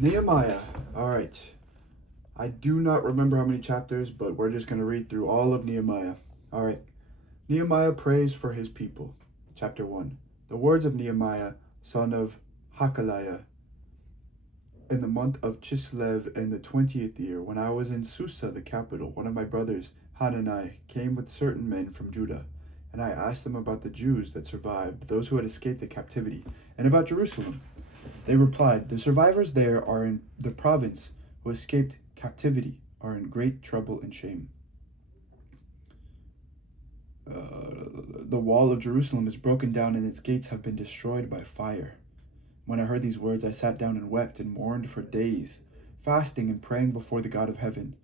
Nehemiah. All right. I do not remember how many chapters, but we're just going to read through all of Nehemiah. All right. Nehemiah prays for his people. Chapter 1. The words of Nehemiah, son of Hakaliah. In the month of Chislev in the 20th year, when I was in Susa, the capital, one of my brothers, Hanani, came with certain men from Judah. And I asked them about the Jews that survived, those who had escaped the captivity, and about Jerusalem. They replied, the survivors there are in the province who escaped captivity are in great trouble and shame. The wall of Jerusalem is broken down and its gates have been destroyed by fire. When I heard these words, I sat down and wept and mourned for days, fasting and praying before the God of heaven.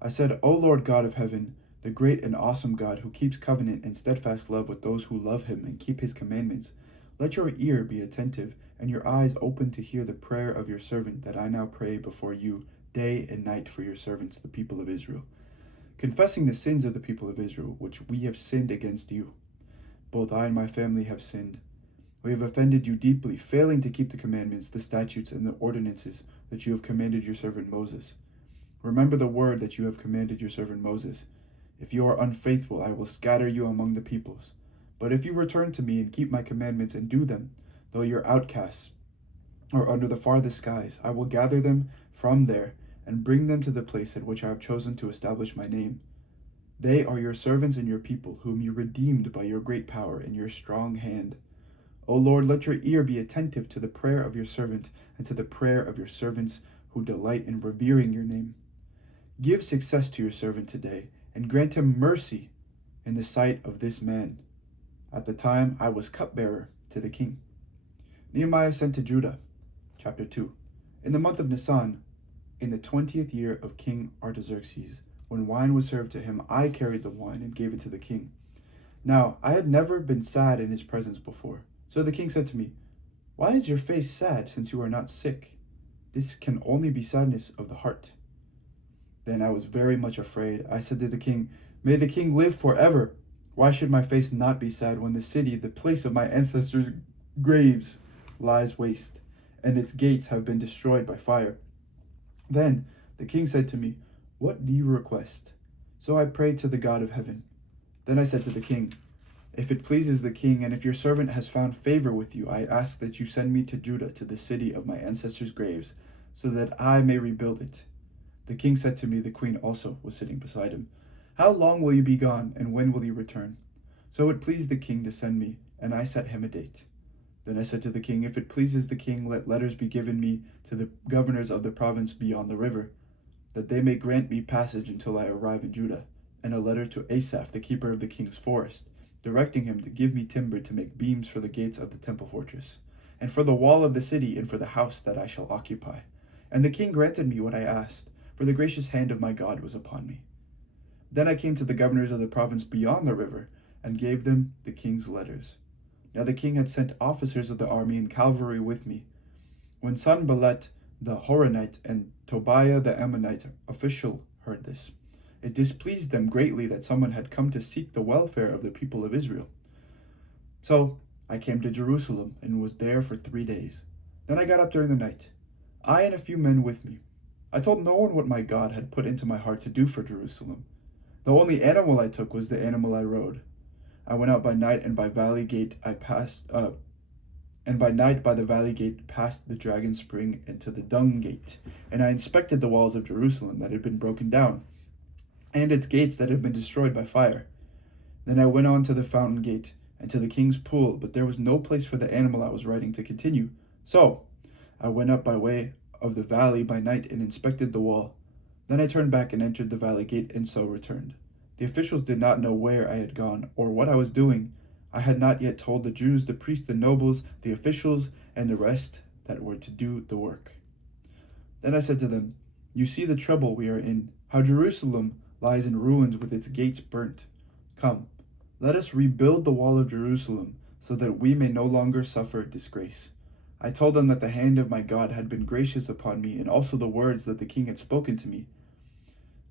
I said, O Lord God of heaven, the great and awesome God who keeps covenant and steadfast love with those who love him and keep his commandments, let your ear be attentive and your eyes open to hear the prayer of your servant that I now pray before you day and night for your servants, the people of Israel, confessing the sins of the people of Israel, which we have sinned against you. Both I and my family have sinned. We have offended you deeply, failing to keep the commandments, the statutes, and the ordinances that you have commanded your servant Moses. Remember the word that you have commanded your servant Moses. If you are unfaithful, I will scatter you among the peoples. But if you return to me and keep my commandments and do them, though you're outcasts or under the farthest skies, I will gather them from there and bring them to the place at which I have chosen to establish my name. They are your servants and your people, whom you redeemed by your great power and your strong hand. O Lord, let your ear be attentive to the prayer of your servant and to the prayer of your servants who delight in revering your name. Give success to your servant today, and grant him mercy in the sight of this man. At the time I was cupbearer to the king. Nehemiah sent to Judah. Chapter 2. In the month of Nisan, in the 20th year of King Artaxerxes, when wine was served to him, I carried the wine and gave it to the king. Now, I had never been sad in his presence before. So the king said to me, Why is your face sad, since you are not sick? This can only be sadness of the heart. Then I was very much afraid. I said to the king, May the king live forever. Why should my face not be sad when the city, the place of my ancestors' graves, lies waste, and its gates have been destroyed by fire? Then the king said to me, What do you request? So I prayed to the God of heaven. Then I said to the king, If it pleases the king, and if your servant has found favor with you, I ask that you send me to Judah, to the city of my ancestors' graves, so that I may rebuild it. The king said to me, the queen also was sitting beside him, How long will you be gone, and when will you return? So it pleased the king to send me, and I set him a date. Then I said to the king, If it pleases the king, let letters be given me to the governors of the province beyond the river, that they may grant me passage until I arrive in Judah, and a letter to Asaph, the keeper of the king's forest, directing him to give me timber to make beams for the gates of the temple fortress, and for the wall of the city, and for the house that I shall occupy. And the king granted me what I asked, for the gracious hand of my God was upon me. Then I came to the governors of the province beyond the river, and gave them the king's letters. Now the king had sent officers of the army and cavalry with me. When Sanballat the Horonite and Tobiah the Ammonite official heard this, it displeased them greatly that someone had come to seek the welfare of the people of Israel. So I came to Jerusalem and was there for 3 days. Then I got up during the night, I and a few men with me. I told no one what my God had put into my heart to do for Jerusalem. The only animal I took was the animal I rode. I went out by night, and by valley gate I passed and by night by the valley gate past the dragon spring and to the dung gate, and I inspected the walls of Jerusalem that had been broken down, and its gates that had been destroyed by fire. Then I went on to the fountain gate and to the king's pool, but there was no place for the animal I was riding to continue. So I went up by way of the valley by night and inspected the wall. Then I turned back and entered the valley gate, and so returned. The officials did not know where I had gone or what I was doing. I had not yet told the Jews, the priests, the nobles, the officials, and the rest that were to do the work. Then I said to them, You see the trouble we are in, how Jerusalem lies in ruins with its gates burnt. Come, let us rebuild the wall of Jerusalem, so that we may no longer suffer disgrace. I told them that the hand of my God had been gracious upon me, and also the words that the king had spoken to me.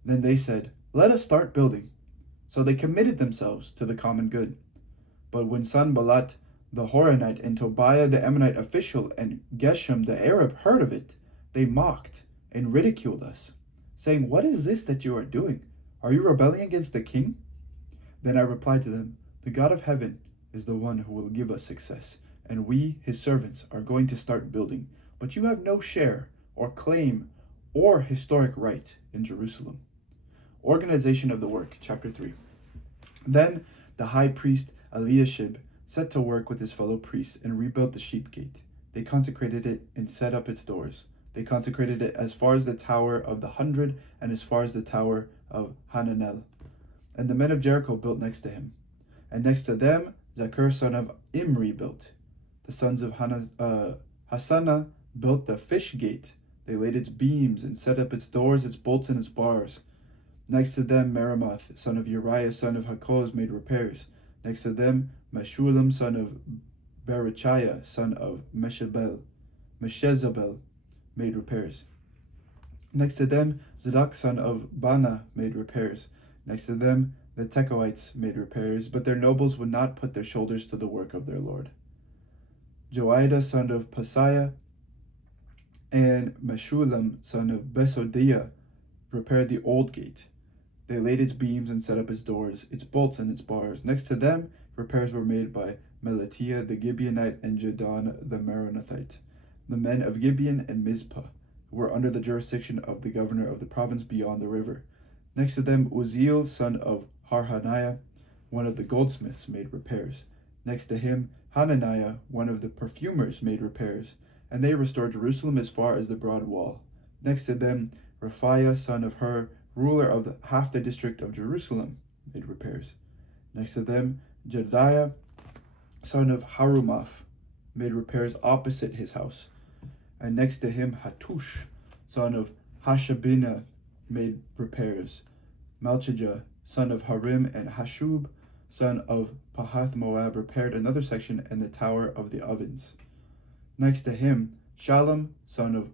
Then they said, Let us start building. So they committed themselves to the common good. But when Sanballat the Horonite and Tobiah the Ammonite official and Geshem the Arab heard of it, They mocked and ridiculed us, saying, "What is this that you are doing? Are you rebelling against the king?" Then I replied to them, "The God of heaven is the one who will give us success, and we, his servants, are going to start building. But you have no share or claim or historic right in Jerusalem." Organization of the work, chapter 3. Then the high priest Eliashib set to work with his fellow priests and rebuilt the sheep gate. They consecrated it and set up its doors. They consecrated it as far as the Tower of the 100 and as far as the Tower of Hananel. And the men of Jericho built next to him. And next to them, Zakur son of Imri built. The sons of Hassanah built the fish gate. They laid its beams and set up its doors, its bolts, and its bars. Next to them, Meremoth, son of Uriah, son of Hakoz, made repairs. Next to them, Meshullam, son of Berechiah, son of Meshezabel, made repairs. Next to them, Zadok, son of Bana, made repairs. Next to them, the Tekoites made repairs, but their nobles would not put their shoulders to the work of their Lord. Joiada, son of Pasaiah, and Meshullam, son of Besodiah, repaired the old gate. They laid its beams and set up its doors, its bolts, and its bars. Next to them, repairs were made by Melatiah the Gibeonite and Jadon the Meronothite. The men of Gibeon and Mizpah were under the jurisdiction of the governor of the province beyond the river. Next to them, Uzziel, son of Harhaniah, one of the goldsmiths, made repairs. Next to him, Hananiah, one of the perfumers, made repairs, and they restored Jerusalem as far as the broad wall. Next to them, Raphiah, son of Hur, ruler of half the district of Jerusalem, made repairs. Next to them, Jediah, son of Harumaph, made repairs opposite his house. And next to him, Hattush, son of Hashabinah, made repairs. Malchijah, son of Harim, and Hashub, son of Pahath Moab, repaired another section and the Tower of the Ovens. Next to him, Shallum, son of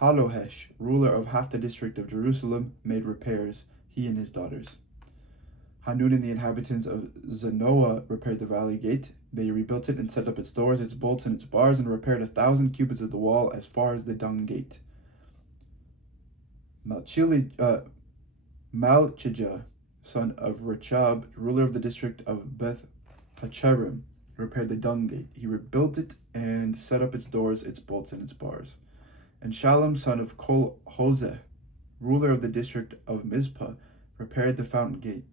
Halohesh, ruler of half the district of Jerusalem, made repairs, he and his daughters. Hanun and the inhabitants of Zanoah repaired the valley gate. They rebuilt it and set up its doors, its bolts, and its bars, and repaired 1,000 cubits of the wall as far as the dung gate. Malchijah, son of Rechab, ruler of the district of Beth Hacherim, repaired the dung gate. He rebuilt it and set up its doors, its bolts, and its bars. And Shallum, son of Kol-Hoseh, ruler of the district of Mizpah, repaired the fountain gate.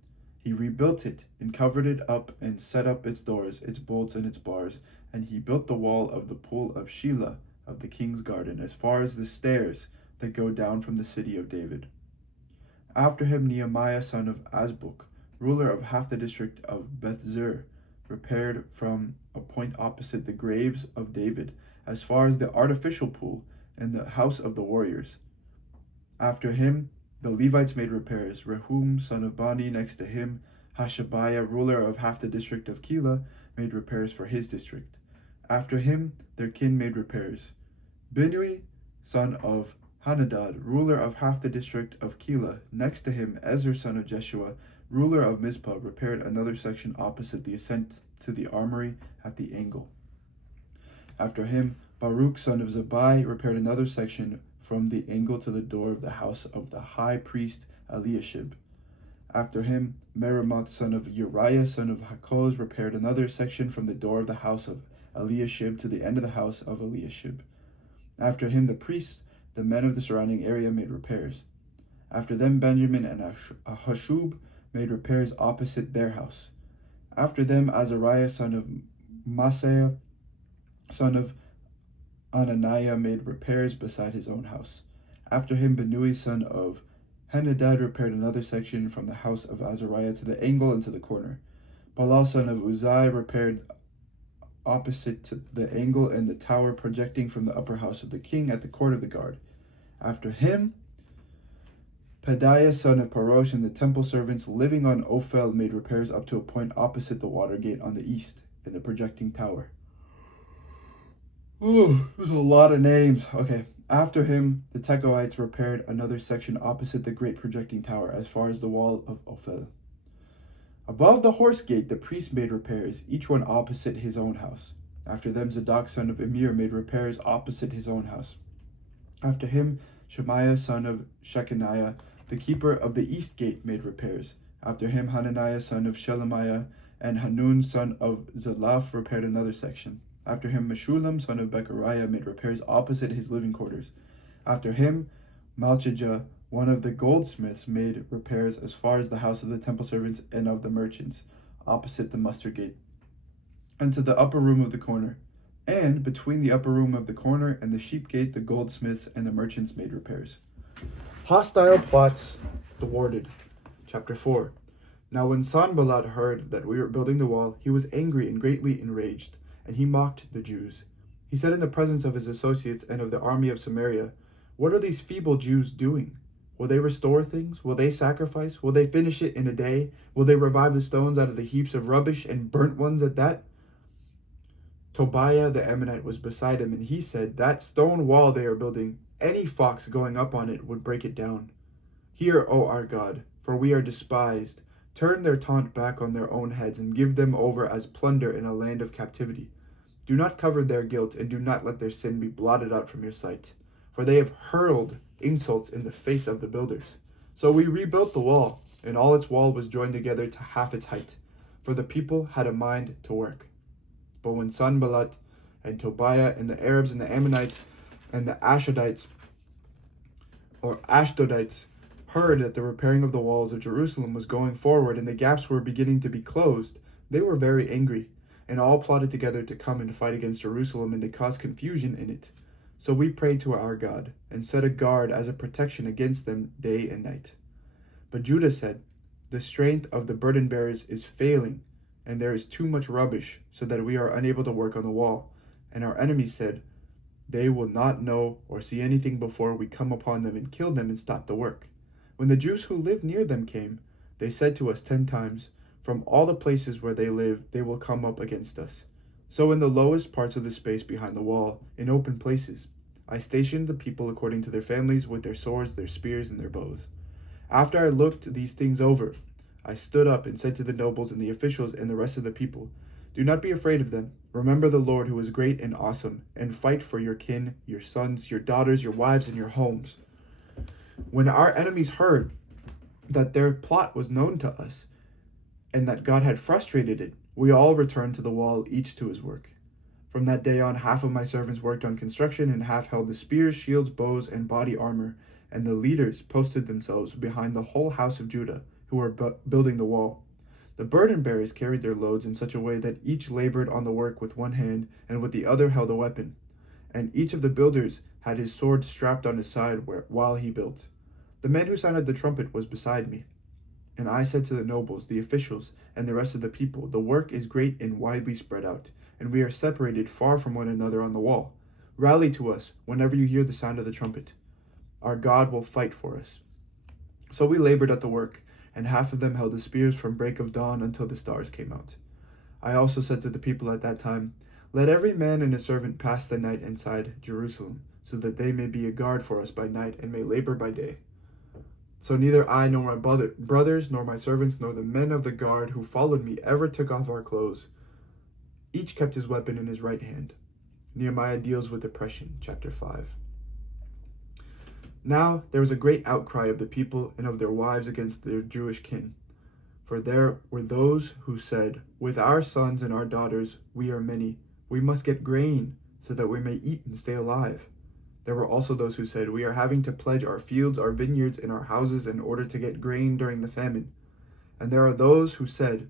He rebuilt it and covered it up and set up its doors, its bolts, and its bars. And he built the wall of the pool of Shelah of the king's garden, as far as the stairs that go down from the city of David. After him, Nehemiah, son of Azbuk, ruler of half the district of Beth-Zur, repaired from a point opposite the graves of David, as far as the artificial pool in the house of the warriors. After him, the Levites made repairs. Rehum, son of Bani, next to him, Hashabiah, ruler of half the district of Keilah, made repairs for his district. After him, their kin made repairs. Binui, son of Hanadad, ruler of half the district of Keilah, next to him, Ezer, son of Jeshua, ruler of Mizpah, repaired another section opposite the ascent to the armory at the angle. After him, Baruch, son of Zabai, repaired another section from the angle to the door of the house of the high priest Eliashib. After him, Meremoth, son of Uriah, son of Hakoz, repaired another section from the door of the house of Eliashib to the end of the house of Eliashib. After him, the priests, the men of the surrounding area, made repairs. After them, Benjamin and Hashub made repairs opposite their house. After them, Azariah, son of Maaseiah, son of Ananiah, made repairs beside his own house. After him, Binui, son of Henadad, repaired another section from the house of Azariah to the angle and to the corner. Balal, son of Uzai, repaired opposite to the angle and the tower projecting from the upper house of the king at the court of the guard. After him, Pedaiah, son of Parosh, and the temple servants living on Ophel made repairs up to a point opposite the water gate on the east in the projecting tower. Oh, there's a lot of names. Okay. After him, the Tekoites repaired another section opposite the great projecting tower as far as the wall of Ophel. Above the horse gate, the priests made repairs, each one opposite his own house. After them, Zadok, son of Emir, made repairs opposite his own house. After him, Shemaiah son of Shechaniah, the keeper of the east gate, made repairs. After him, Hananiah son of Shelemiah and Hanun son of Zalaph repaired another section. After him, Meshullam son of Bechariah made repairs opposite his living quarters. After him, Malchijah, one of the goldsmiths, made repairs as far as the house of the temple servants and of the merchants, opposite the muster gate, and to the upper room of the corner. And between the upper room of the corner and the sheep gate, the goldsmiths and the merchants made repairs. Hostile plots thwarted. Chapter 4. Now when Sanballat heard that we were building the wall, he was angry and greatly enraged, and he mocked the Jews. He said in the presence of his associates and of the army of Samaria, "What are these feeble Jews doing? Will they restore things? Will they sacrifice? Will they finish it in a day? Will they revive the stones out of the heaps of rubbish and burnt ones at that?" Tobiah the Ammonite was beside him, and he said, "That stone wall they are building, any fox going up on it would break it down. Hear, O our God, for we are despised. Turn their taunt back on their own heads, and give them over as plunder in a land of captivity. Do not cover their guilt, and do not let their sin be blotted out from your sight. For they have hurled insults in the face of the builders." So we rebuilt the wall, and all its wall was joined together to half its height, for the people had a mind to work. But when Sanballat and Tobiah and the Arabs and the Ammonites and the Ashdodites heard that the repairing of the walls of Jerusalem was going forward and the gaps were beginning to be closed, they were very angry, and all plotted together to come and fight against Jerusalem and to cause confusion in it. So we prayed to our God and set a guard as a protection against them day and night. But Judah said, "The strength of the burden bearers is failing, and there is too much rubbish, so that we are unable to work on the wall." And our enemies said, "They will not know or see anything before we come upon them and kill them and stop the work." When the Jews who lived near them came, they said to us 10 times, "From all the places where they live, they will come up against us." So in the lowest parts of the space behind the wall, in open places, I stationed the people according to their families with their swords, their spears, and their bows. After I looked these things over, I stood up and said to the nobles and the officials and the rest of the people, "Do not be afraid of them. Remember the Lord who is great and awesome, and fight for your kin, your sons, your daughters, your wives, and your homes." When our enemies heard that their plot was known to us, and that God had frustrated it, we all returned to the wall, each to his work. From that day on, half of my servants worked on construction, and half held the spears, shields, bows, and body armor, and the leaders posted themselves behind the whole house of Judah, who were building the wall. The burden bearers carried their loads in such a way that each labored on the work with one hand, and with the other held a weapon. And each of the builders had his sword strapped on his side while he built. The man who sounded the trumpet was beside me. And I said to the nobles, the officials, and the rest of the people, "The work is great and widely spread out, and we are separated far from one another on the wall. Rally to us whenever you hear the sound of the trumpet. Our God will fight for us." So we labored at the work, and half of them held the spears from break of dawn until the stars came out. I also said to the people at that time, "Let every man and his servant pass the night inside Jerusalem, so that they may be a guard for us by night and may labor by day." So neither I nor my brothers nor my servants nor the men of the guard who followed me ever took off our clothes. Each kept his weapon in his right hand. Nehemiah deals with oppression, chapter 5. Now there was a great outcry of the people and of their wives against their Jewish kin. For there were those who said, "With our sons and our daughters we are many. We must get grain so that we may eat and stay alive." There were also those who said, "We are having to pledge our fields, our vineyards, and our houses in order to get grain during the famine." And there are those who said,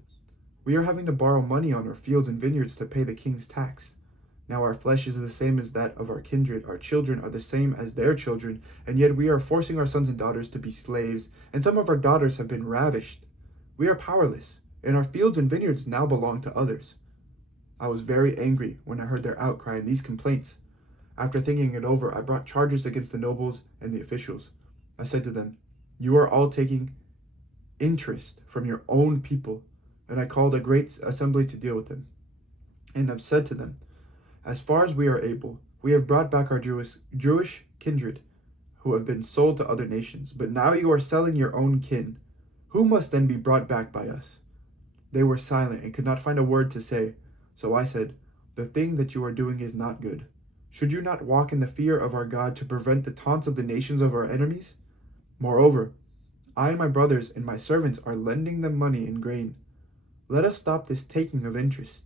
"We are having to borrow money on our fields and vineyards to pay the king's tax. Now our flesh is the same as that of our kindred, our children are the same as their children, and yet we are forcing our sons and daughters to be slaves, and some of our daughters have been ravished. We are powerless, and our fields and vineyards now belong to others." I was very angry when I heard their outcry and these complaints. After thinking it over, I brought charges against the nobles and the officials. I said to them, "You are all taking interest from your own people," and I called a great assembly to deal with them. And I've said to them, "As far as we are able, we have brought back our Jewish kindred who have been sold to other nations, but now you are selling your own kin. Who must then be brought back by us?" They were silent and could not find a word to say. So I said, "The thing that you are doing is not good. Should you not walk in the fear of our God to prevent the taunts of the nations of our enemies? Moreover, I and my brothers and my servants are lending them money and grain. Let us stop this taking of interest.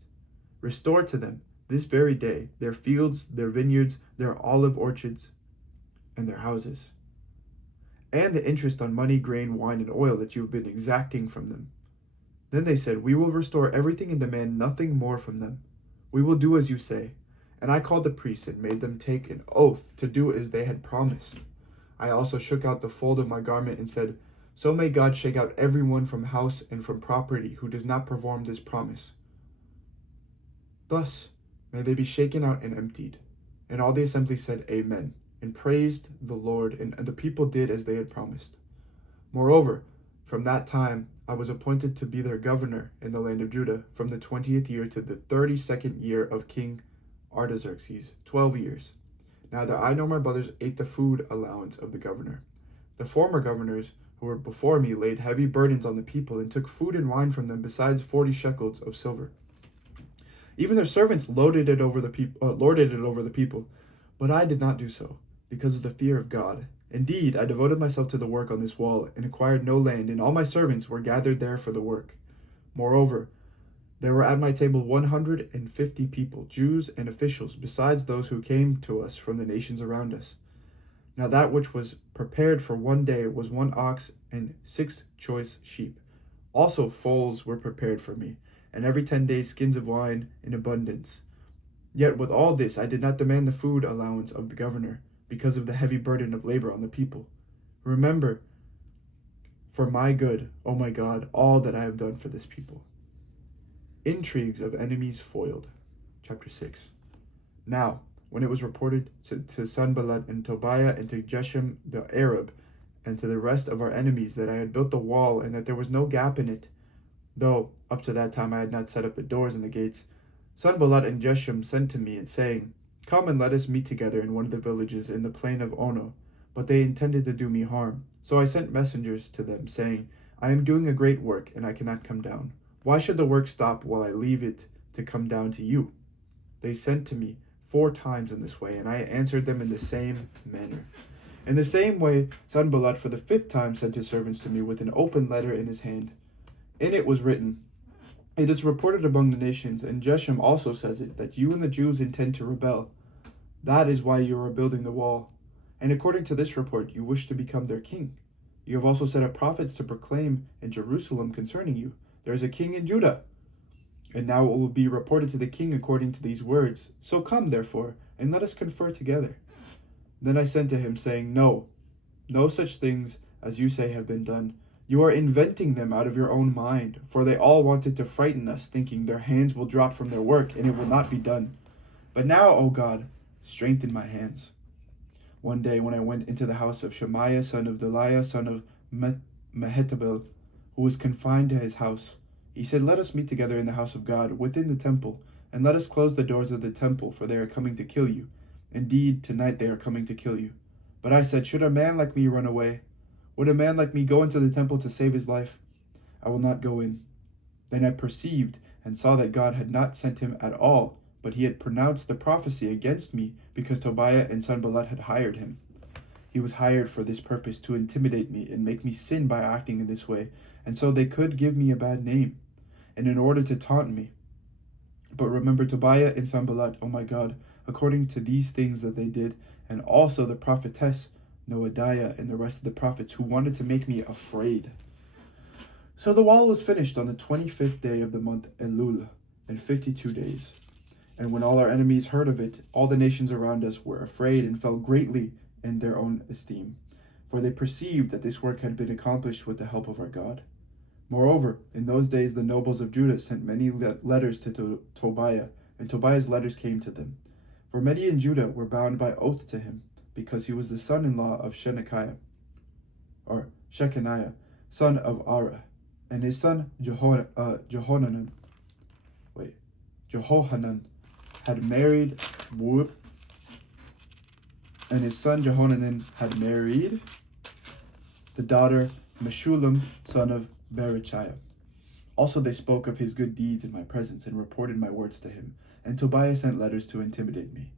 Restore to them this very day their fields, their vineyards, their olive orchards, and their houses, and the interest on money, grain, wine, and oil that you have been exacting from them. Then they said, We will restore everything and demand nothing more from them. We will do as you say. And I called the priests and made them take an oath to do as they had promised. I also shook out the fold of my garment and said, So may God shake out everyone from house and from property who does not perform this promise. Thus may they be shaken out and emptied. And all the assembly said, Amen, and praised the Lord, and the people did as they had promised. Moreover, from that time I was appointed to be their governor in the land of Judah from the 20th year to the 32nd year of King Artaxerxes, 12 years. Neither I nor my brothers ate the food allowance of the governor. The former governors who were before me laid heavy burdens on the people and took food and wine from them, besides 40 shekels of silver. Even their servants lorded it over the people, but I did not do so, because of the fear of God. Indeed, I devoted myself to the work on this wall and acquired no land, and all my servants were gathered there for the work. Moreover, there were at my table 150 people, Jews and officials, besides those who came to us from the nations around us. Now that which was prepared for one day was 1 ox and 6 choice sheep. Also foals were prepared for me, and every 10 days skins of wine in abundance. Yet with all this I did not demand the food allowance of the governor, because of the heavy burden of labor on the people. Remember, for my good, O my God, all that I have done for this people. Intrigues of enemies foiled. Chapter 6. Now, when it was reported to Sanballat and Tobiah and to Geshem the Arab and to the rest of our enemies that I had built the wall and that there was no gap in it, though up to that time I had not set up the doors and the gates, Sanballat and Geshem sent to me and saying, Come and let us meet together in one of the villages in the plain of Ono. But they intended to do me harm. So I sent messengers to them, saying, I am doing a great work, and I cannot come down. Why should the work stop while I leave it to come down to you? They sent to me 4 times in this way, and I answered them in the same manner. In the same way, Sanballat for the 5th time sent his servants to me with an open letter in his hand. In it was written, It is reported among the nations, and Geshem also says it, that you and the Jews intend to rebel. That is why you are building the wall. And according to this report, you wish to become their king. You have also set up prophets to proclaim in Jerusalem concerning you, There is a king in Judah. And now it will be reported to the king according to these words. So come, therefore, and let us confer together. Then I sent to him, saying, No such things as you say have been done. You are inventing them out of your own mind, for they all wanted to frighten us, thinking their hands will drop from their work, and it will not be done. But now, O God, strengthen my hands. One day when I went into the house of Shemaiah, son of Deliah, son of Mehetabel, who was confined to his house, he said, Let us meet together in the house of God, within the temple, and let us close the doors of the temple, for they are coming to kill you. Indeed, tonight they are coming to kill you. But I said, Should a man like me run away? Would a man like me go into the temple to save his life? I will not go in. Then I perceived and saw that God had not sent him at all, but he had pronounced the prophecy against me because Tobiah and Sanballat had hired him. He was hired for this purpose, to intimidate me and make me sin by acting in this way, and so they could give me a bad name, and in order to taunt me. But remember Tobiah and Sanballat, O my God, according to these things that they did, and also the prophetess Noadiah and the rest of the prophets who wanted to make me afraid. So the wall was finished on the 25th day of the month Elul, in 52 days. And when all our enemies heard of it, all the nations around us were afraid and fell greatly in their own esteem, for they perceived that this work had been accomplished with the help of our God. Moreover, in those days the nobles of Judah sent many letters to Tobiah, and Tobiah's letters came to them. For many in Judah were bound by oath to him, because he was the son-in-law of Shechaniah, son of Ara, and his son Jehohanan had married the daughter Meshullam, son of Berechiah. Also they spoke of his good deeds in my presence and reported my words to him, and Tobiah sent letters to intimidate me.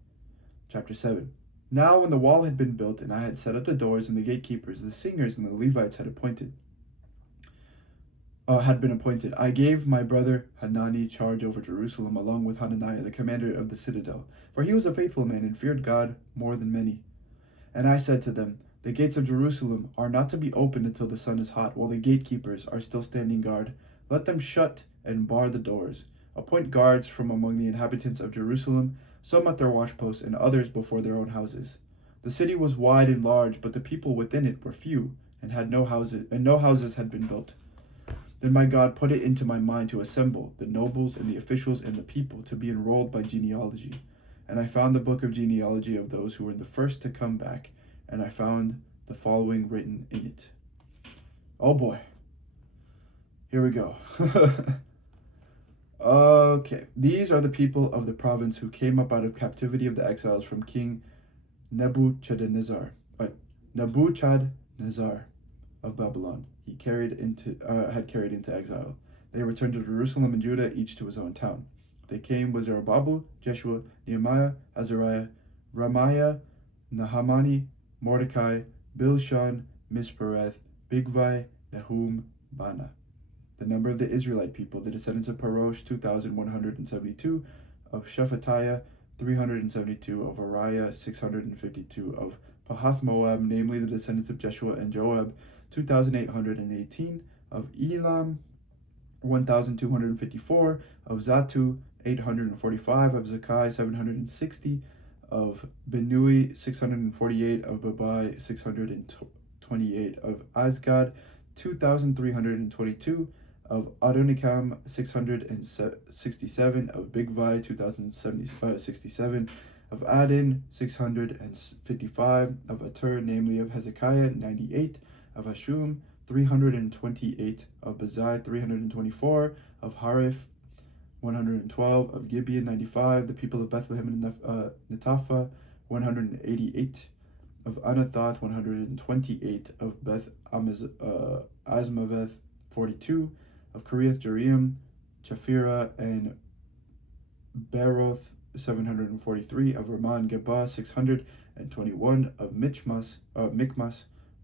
Chapter 7. Now when the wall had been built, and I had set up the doors and the gatekeepers, the singers and the Levites had been appointed, I gave my brother Hanani charge over Jerusalem, along with Hananiah, the commander of the citadel, for he was a faithful man and feared God more than many. And I said to them, the gates of Jerusalem are not to be opened until the sun is hot, while the gatekeepers are still standing guard. Let them shut and bar the doors. Appoint guards from among the inhabitants of Jerusalem, some at their watchposts and others before their own houses. The city was wide and large, but the people within it were few, and no houses had been built. Then my God put it into my mind to assemble the nobles and the officials and the people to be enrolled by genealogy. And I found the book of genealogy of those who were the first to come back, and I found the following written in it. Oh boy. Here we go. Okay. These are the people of the province who came up out of captivity of the exiles from King Nebuchadnezzar of Babylon. He had carried into exile. They returned to Jerusalem and Judah, each to his own town. They came with Zerubbabel, Jeshua, Nehemiah, Azariah, Ramiah, Nahamani, Mordecai, Bilshan, Mispereth, Bigvai, Nahum, Bana. The number of the Israelite people, the descendants of Parosh, 2,172, of Shephatiah, 372, of Ariah, 652, of Pahath Moab, namely the descendants of Jeshua and Joab, 2,818, of Elam, 1,254, of Zatu, 845, of Zakai, 760, of Benui, 648, of Babai, 628, of Azgad, 2,322, of Adonikam, 667, of Bigvai, 2,067, of Adin, 655, of Atur, namely of Hezekiah, 98, of Hashum, 328, of Bazai, 324, of Harif, 112, of Gibeon, 95, the people of Bethlehem and Netapha, 188, of Anathoth, 128, of Beth Asmaveth, 42, of Kiriath Jearim, Chephirah, and Beroth, 743, of Raman Geba, 621, of Michmas,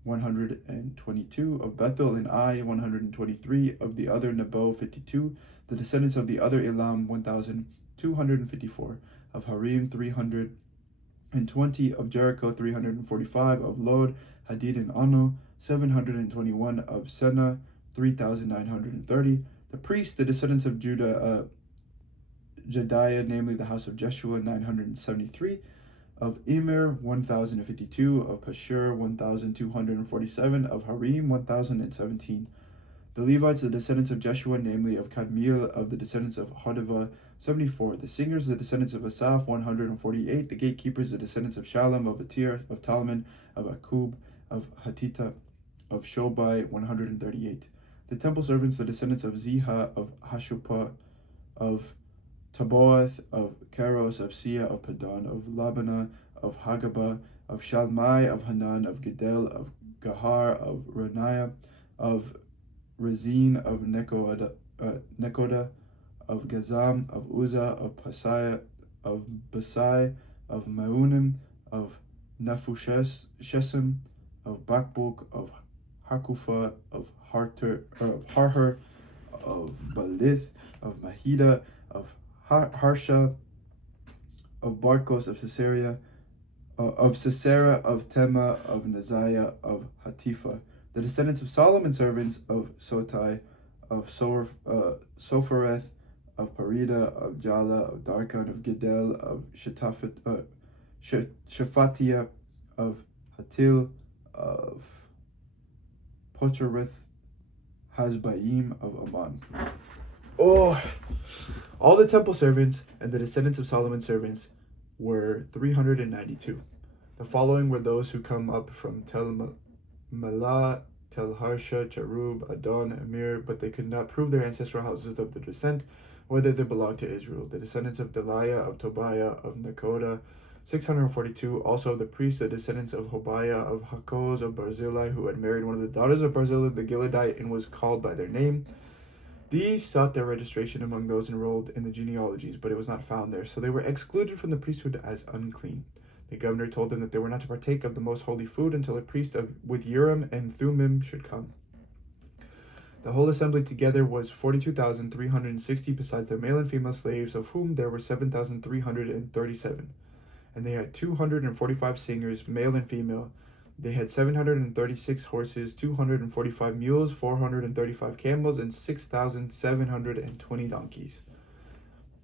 122, of Bethel and Ai, 123, of the other Nebo, 52, the descendants of the other Elam, 1,254, of Harim, 320, of Jericho, 345, of Lod, Hadid, and Ono, 721, of Senah, 3,930, the priests, the descendants of Judah, Jediah, namely the house of Jeshua, 973, of Immer, 1,052, of Pashur, 1,247, of Harim, 1,017. The Levites, the descendants of Jeshua, namely of Kadmiel, of the descendants of Hodavah, 74. The singers, the descendants of Asaph, 148. The gatekeepers, the descendants of Shalom, of Atir, of Talman, of Akub, of Hatita, of Shobai, 138. The temple servants, the descendants of Ziha, of Hashupah, of Taboath, of Keros, of Sia, of Padon, of Labana, of Hagabah, of Shalmai, of Hanan, of Gedel, of Gahar, of Raniah, of Rezin, of Nekoda, of Gazam, of Uzzah, of Pasai, of Basai, of Maunim, of Nephushesim, of Bakbuk, of Hakufa, of Harher, of Balith, of Mahida, of Harsha, of Barkos, of Sisera, of Tema, of Naziah, of Hatifa. The descendants of Solomon, servants of Sotai, of Sophareth, of Parida, of Jala, of Darkon, of Gedel, of Shephatiah, of Hatil, of Pochereth, Hasbaim, of Aman. Oh, all the temple servants and the descendants of Solomon's servants were 392. The following were those who come up from Tel Malah, Tel Harsha, Cherub, Adon, Amir, but they could not prove their ancestral houses of their descent, whether they belonged to Israel. The descendants of Deliah, of Tobiah, of Nekoda, 642. Also the priests, the descendants of Hobiah, of Hakoz, of Barzillai, who had married one of the daughters of Barzillai the Gileadite and was called by their name. These sought their registration among those enrolled in the genealogies, but it was not found there, so they were excluded from the priesthood as unclean. The governor told them that they were not to partake of the most holy food until a priest with Urim and Thummim should come. The whole assembly together was 42,360, besides their male and female slaves, of whom there were 7,337. And they had 245 singers, male and female. They had 736 horses, 245 mules, 435 camels, and 6,720 donkeys.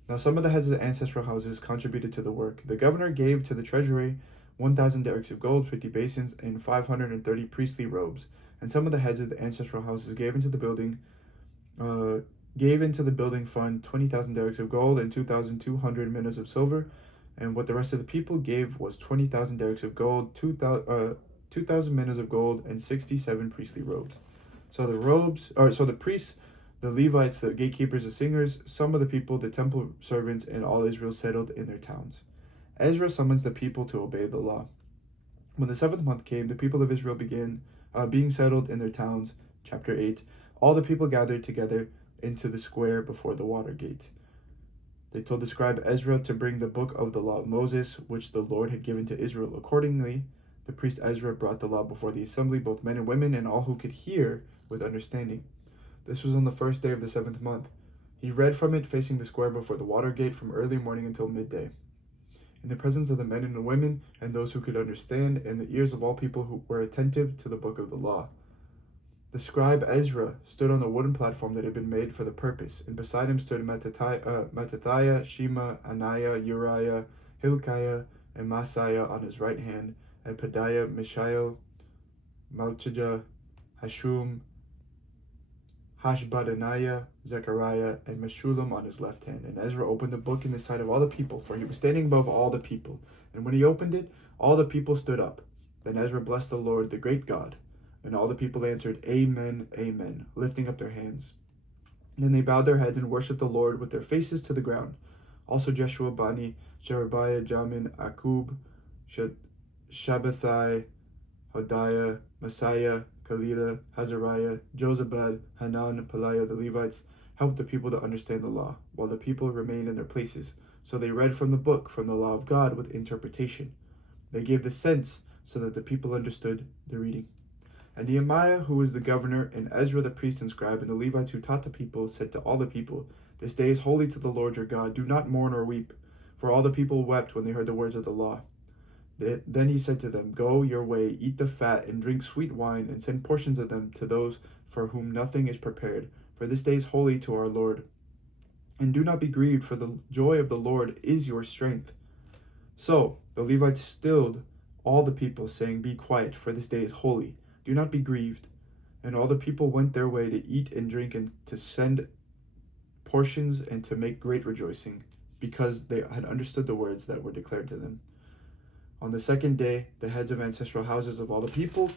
Now some of the heads of the ancestral houses contributed to the work. The governor gave to the treasury 1,000 derricks of gold, 50 basins, and 530 priestly robes. And some of the heads of the ancestral houses gave into the building fund 20,000 derricks of gold and 2,200 minas of silver. And what the rest of the people gave was 20,000 derricks of gold, 2,000 minas of gold, and 67 priestly robes. So the priests, the Levites, the gatekeepers, the singers, some of the people, the temple servants, and all Israel settled in their towns. Ezra summons the people to obey the law. When the 7th month came, the people of Israel began being settled in their towns. Chapter 8. All the people gathered together into the square before the water gate. They told the scribe Ezra to bring the book of the law of Moses, which the Lord had given to Israel. Accordingly, the priest Ezra brought the law before the assembly, both men and women, and all who could hear with understanding. This was on the 1st day of the 7th month. He read from it facing the square before the water gate from early morning until midday, in the presence of the men and the women and those who could understand, and the ears of all people who were attentive to the book of the law. The scribe Ezra stood on a wooden platform that had been made for the purpose, and beside him stood Mattathiah, Shema, Ananiah, Uriah, Hilkiah, and Messiah on his right hand, and Pedaiah, Mishael, Malchijah, Hashum, Hashbadaniah, Zechariah, and Meshullam on his left hand. And Ezra opened the book in the sight of all the people, for he was standing above all the people. And when he opened it, all the people stood up. Then Ezra blessed the Lord, the great God. And all the people answered, Amen, Amen, lifting up their hands. Then they bowed their heads and worshipped the Lord with their faces to the ground. Also Jeshua, Bani, Sherebiah, Jamin, Akub, Shabbathai, Hodiah, Messiah, Kalila, Hazariah, Jozabad, Hanan, Peliah, the Levites, helped the people to understand the law, while the people remained in their places. So they read from the book, from the law of God, with interpretation. They gave the sense so that the people understood the reading. And Nehemiah, who was the governor, and Ezra the priest and scribe, and the Levites who taught the people, said to all the people, This day is holy to the Lord your God. Do not mourn or weep. For all the people wept when they heard the words of the law. Then he said to them, Go your way, eat the fat, and drink sweet wine, and send portions of them to those for whom nothing is prepared. For this day is holy to our Lord. And do not be grieved, for the joy of the Lord is your strength. So the Levites stilled all the people, saying, Be quiet, for this day is holy. Do not be grieved. And all the people went their way to eat and drink, and to send portions, and to make great rejoicing, because they had understood the words that were declared to them. On the 2nd day, the heads of ancestral houses of all the people,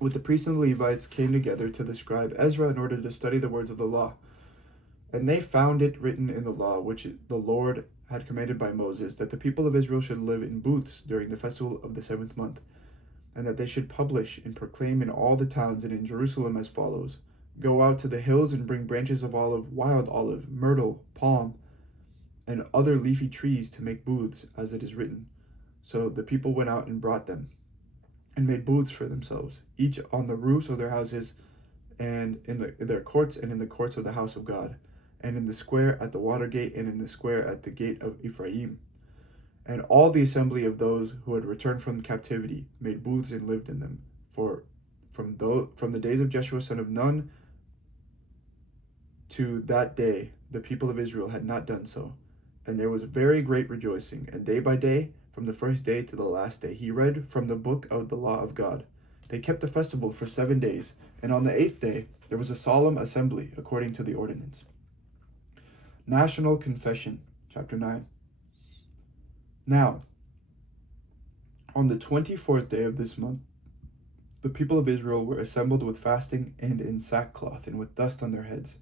with the priests and the Levites, came together to the scribe Ezra in order to study the words of the law. And they found it written in the law, which the Lord had commanded by Moses, that the people of Israel should live in booths during the festival of the 7th month, and that they should publish and proclaim in all the towns and in Jerusalem as follows: Go out to the hills and bring branches of olive, wild olive, myrtle, palm, and other leafy trees to make booths, as it is written. So the people went out and brought them, and made booths for themselves, each on the roofs of their houses, and in their courts, and in the courts of the house of God, and in the square at the water gate, and in the square at the gate of Ephraim. And all the assembly of those who had returned from captivity made booths and lived in them. For from the days of Jeshua son of Nun to that day, the people of Israel had not done so. And there was very great rejoicing, and day by day, from the first day to the last day, he read from the book of the law of God. They kept the festival for 7 days, and on the 8th day there was a solemn assembly according to the ordinance. National Confession, chapter 9. Now, on the 24th day of this month, the people of Israel were assembled with fasting and in sackcloth and with dust on their heads.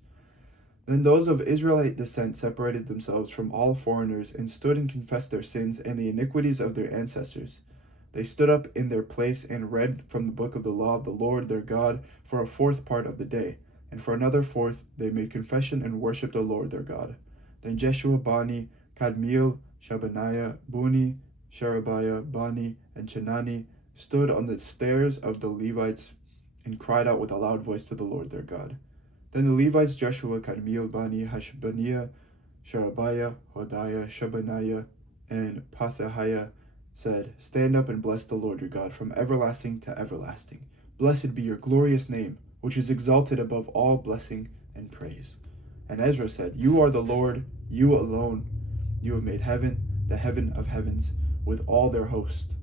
Then those of Israelite descent separated themselves from all foreigners and stood and confessed their sins and the iniquities of their ancestors. They stood up in their place and read from the book of the law of the Lord their God for a 4th part of the day, and for another 4th they made confession and worshipped the Lord their God. Then Jeshua, Bani, Kadmiel, Shabaniah, Buni, Sherebiah, Bani, and Chenani, stood on the stairs of the Levites and cried out with a loud voice to the Lord their God. Then the Levites Joshua, Kadmiel, Bani, Hashabniah, Sherebiah, Hodiah, Shebaniah, and Pethahiah said, "Stand up and bless the Lord your God from everlasting to everlasting. Blessed be your glorious name, which is exalted above all blessing and praise." And Ezra said, "You are the Lord, you alone. You have made heaven, the heaven of heavens, with all their host,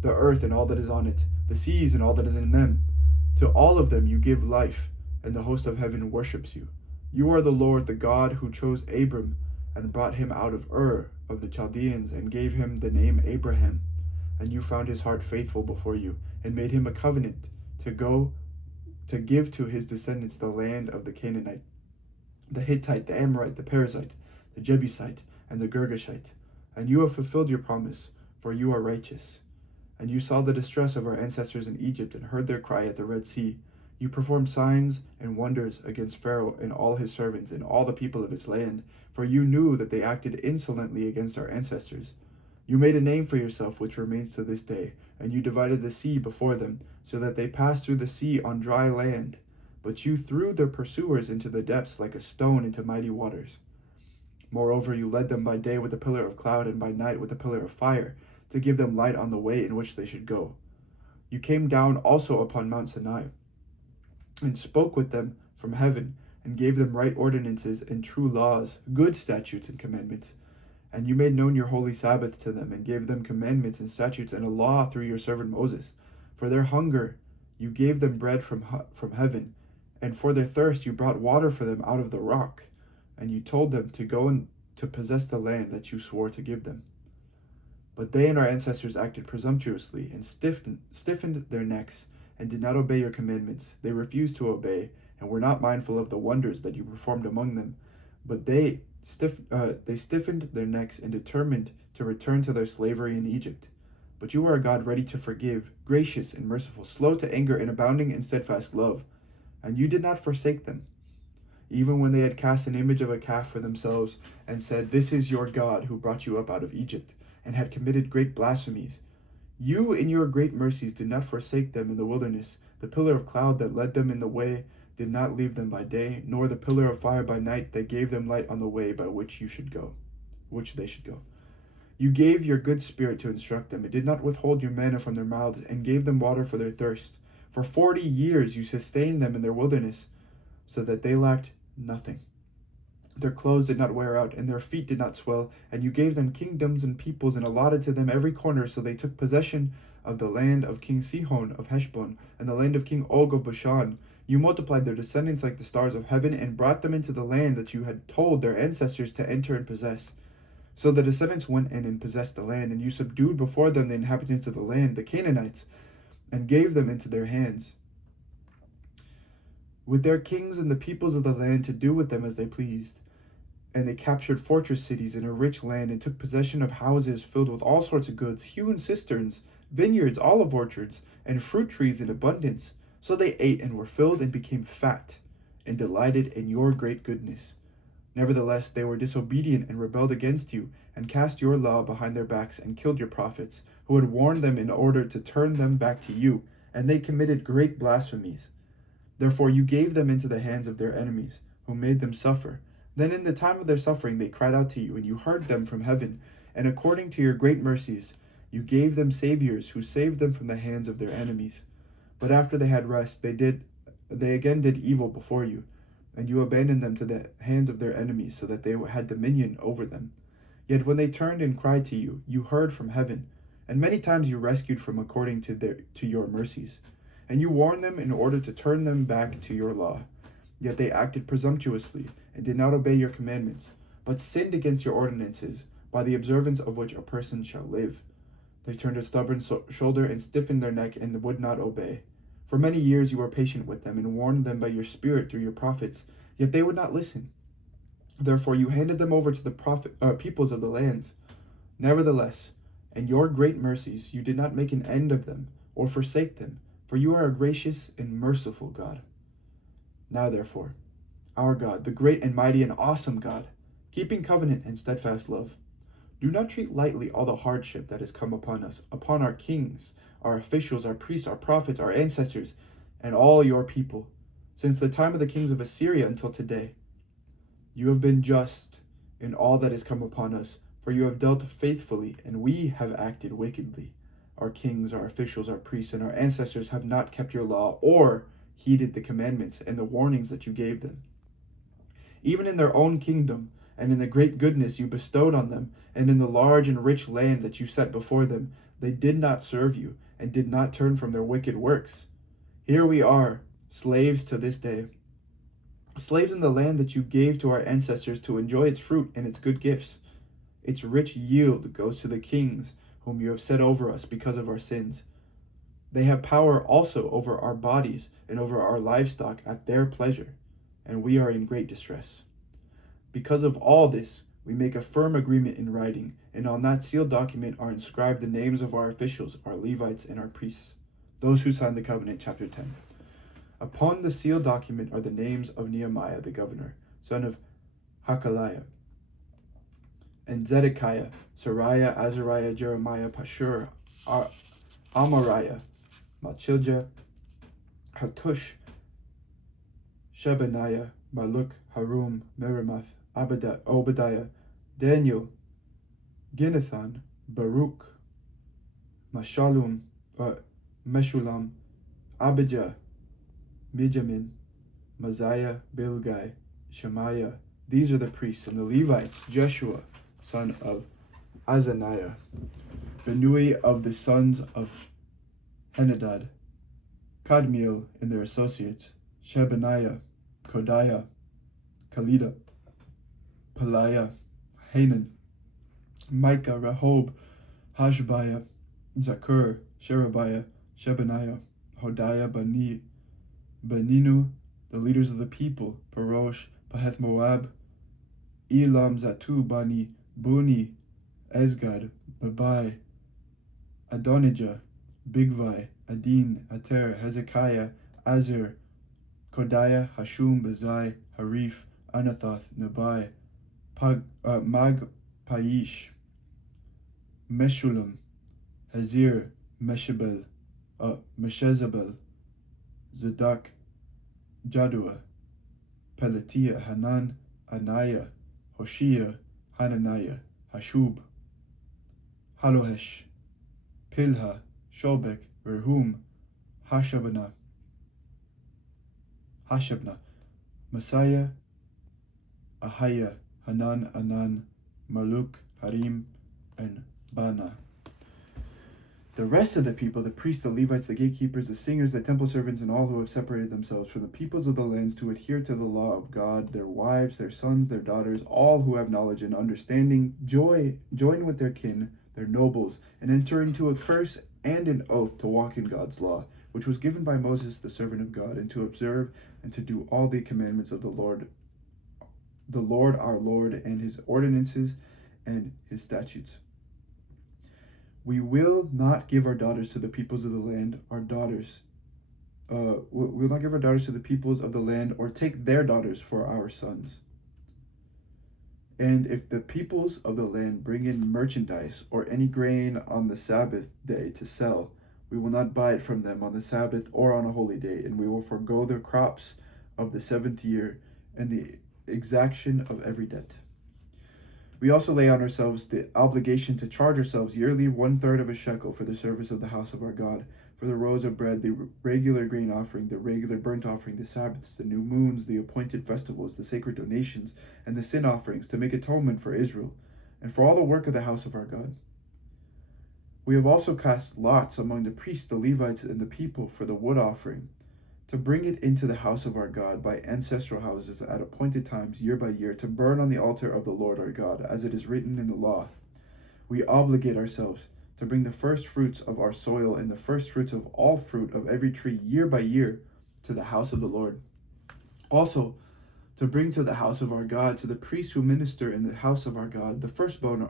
the earth and all that is on it, the seas and all that is in them. To all of them you give life, and the host of heaven worships you. You are the Lord, the God who chose Abram and brought him out of Ur of the Chaldeans and gave him the name Abraham. And you found his heart faithful before you and made him a covenant to give to his descendants the land of the Canaanite, the Hittite, the Amorite, the Perizzite, the Jebusite, and the Girgashite. And you have fulfilled your promise, for you are righteous. And you saw the distress of our ancestors in Egypt and heard their cry at the Red Sea. You performed signs and wonders against Pharaoh and all his servants and all the people of his land, for you knew that they acted insolently against our ancestors. You made a name for yourself which remains to this day, and you divided the sea before them, so that they passed through the sea on dry land. But you threw their pursuers into the depths like a stone into mighty waters. Moreover, you led them by day with a pillar of cloud and by night with a pillar of fire, to give them light on the way in which they should go. You came down also upon Mount Sinai, and spoke with them from heaven, and gave them right ordinances and true laws, good statutes and commandments. And you made known your holy Sabbath to them, and gave them commandments and statutes and a law through your servant Moses. For their hunger you gave them bread from heaven, and for their thirst you brought water for them out of the rock. And you told them to go and to possess the land that you swore to give them. But they and our ancestors acted presumptuously and stiffened their necks and did not obey your commandments. They refused to obey and were not mindful of the wonders that you performed among them. But they stiffened their necks and determined to return to their slavery in Egypt. But you are a God ready to forgive, gracious and merciful, slow to anger and abounding in steadfast love. And you did not forsake them, even when they had cast an image of a calf for themselves and said, "This is your God who brought you up out of Egypt," and had committed great blasphemies. You, in your great mercies, did not forsake them in the wilderness. The pillar of cloud that led them in the way did not leave them by day, nor the pillar of fire by night that gave them light on the way by which they should go. You gave your good spirit to instruct them. It did not withhold your manna from their mouths, and gave them water for their thirst. For 40 years you sustained them in their wilderness, so that they lacked nothing. Their clothes did not wear out, and their feet did not swell, and you gave them kingdoms and peoples, and allotted to them every corner, so they took possession of the land of King Sihon of Heshbon, and the land of King Og of Bashan. You multiplied their descendants like the stars of heaven, and brought them into the land that you had told their ancestors to enter and possess. So the descendants went in and possessed the land, and you subdued before them the inhabitants of the land, the Canaanites, and gave them into their hands, with their kings and the peoples of the land, to do with them as they pleased. And they captured fortress cities in a rich land, and took possession of houses filled with all sorts of goods, hewn cisterns, vineyards, olive orchards, and fruit trees in abundance. So they ate and were filled and became fat, and delighted in your great goodness. Nevertheless, they were disobedient and rebelled against you, and cast your law behind their backs, and killed your prophets, who had warned them in order to turn them back to you, and they committed great blasphemies. Therefore you gave them into the hands of their enemies, who made them suffer. Then in the time of their suffering they cried out to you, and you heard them from heaven, and according to your great mercies you gave them saviors, who saved them from the hands of their enemies. But after they had rest, they again did evil before you, and you abandoned them to the hands of their enemies, so that they had dominion over them. Yet when they turned and cried to you, you heard from heaven, and many times you rescued them according to your mercies. And you warned them in order to turn them back to your law. Yet they acted presumptuously, and did not obey your commandments, but sinned against your ordinances, by the observance of which a person shall live. They turned a stubborn shoulder and stiffened their neck, and would not obey. For many years you were patient with them, and warned them by your spirit through your prophets, yet they would not listen. Therefore you handed them over to the peoples of the lands. Nevertheless, in your great mercies you did not make an end of them, or forsake them, for you are a gracious and merciful God. Now therefore, our God, the great and mighty and awesome God, keeping covenant and steadfast love, Do not treat lightly all the hardship that has come upon us, upon our kings, our officials, our priests, our prophets, our ancestors, and all your people, since the time of the kings of Assyria until today. You have been just in all that has come upon us, for you have dealt faithfully, and we have acted wickedly. Our kings, our officials, our priests, and our ancestors have not kept your law or heeded the commandments and the warnings that you gave them. Even in their own kingdom, and in the great goodness you bestowed on them, and in the large and rich land that you set before them, they did not serve you, and did not turn from their wicked works. Here we are, slaves to this day, slaves in the land that you gave to our ancestors to enjoy its fruit and its good gifts. Its rich yield goes to the kings whom you have set over us because of our sins. They have power also over our bodies and over our livestock at their pleasure, and we are in great distress. Because of all this, we make a firm agreement in writing, and on that sealed document are inscribed the names of our officials, our Levites, and our priests, those who signed the covenant. Chapter 10. Upon the sealed document are the names of Nehemiah the governor, son of Hakaliah, and Zedekiah, Sariah, Azariah, Jeremiah, Pashur, Amariah, Malchijah, Hattush, Shebaniah, Maluk, Harum, Merimoth, Obadiah, Daniel, Ginnathan, Baruch, Meshulam, Abijah, Mijamin, Maziah, Bilgai, Shemaiah. These are the priests, and the Levites, Jeshua, son of Azaniah, Benui of the sons of Henadad, Kadmiel and their associates, Shebaniah, Kodiah, Kalida, Peliah, Hanan, Micah, Rehob, Hashabiah, Zakur, Sherebiah, Shebaniah, Hodiah, Beninu, the leaders of the people, Parosh, Paheth Moab, Elam, Zatu, Bani, Buni, Ezgad, Babai, Adonijah, Bigvai, Adin, Ater, Hezekiah, Azir, Kodiah, Hashum, Bazai, Harif, Anathoth, Nabai, Magpaish, Meshulam, Hazir, Meshezabel, Zadok, Jadua, Pelatiah, Hanan, Anaiah, Hoshea, Hananiah, Hashub, Halohesh, Pilha, Shobek, Rehum, Hashabna, Messiah, Ahiah, Hanan, Anan, Maluk, Harim, and Bana. The rest of the people, the priests, the Levites, the gatekeepers, the singers, the temple servants, and all who have separated themselves from the peoples of the lands to adhere to the law of God, their wives, their sons, their daughters, all who have knowledge and understanding, join with their kin, their nobles, and enter into a curse and an oath to walk in God's law, which was given by Moses, the servant of God, and to observe and to do all the commandments of the Lord our Lord, and his ordinances and his statutes. We will not give our daughters to the peoples of the land, we'll not give our daughters to the peoples of the land, or take their daughters for our sons. And if the peoples of the land bring in merchandise or any grain on the Sabbath day to sell, we will not buy it from them on the Sabbath or on a holy day, and we will forego the crops of the 7th year and the exaction of every debt. We also lay on ourselves the obligation to charge ourselves yearly 1/3 of a shekel for the service of the house of our God, for the rows of bread, the regular grain offering, the regular burnt offering, the Sabbaths, the new moons, the appointed festivals, the sacred donations, and the sin offerings, to make atonement for Israel, and for all the work of the house of our God. We have also cast lots among the priests, the Levites, and the people for the wood offering, to bring it into the house of our God by ancestral houses at appointed times, year by year, to burn on the altar of the Lord our God, as it is written in the law. We obligate ourselves to bring the first fruits of our soil and the first fruits of all fruit of every tree, year by year, to the house of the Lord. Also, to bring to the house of our God, to the priests who minister in the house of our God, the firstborn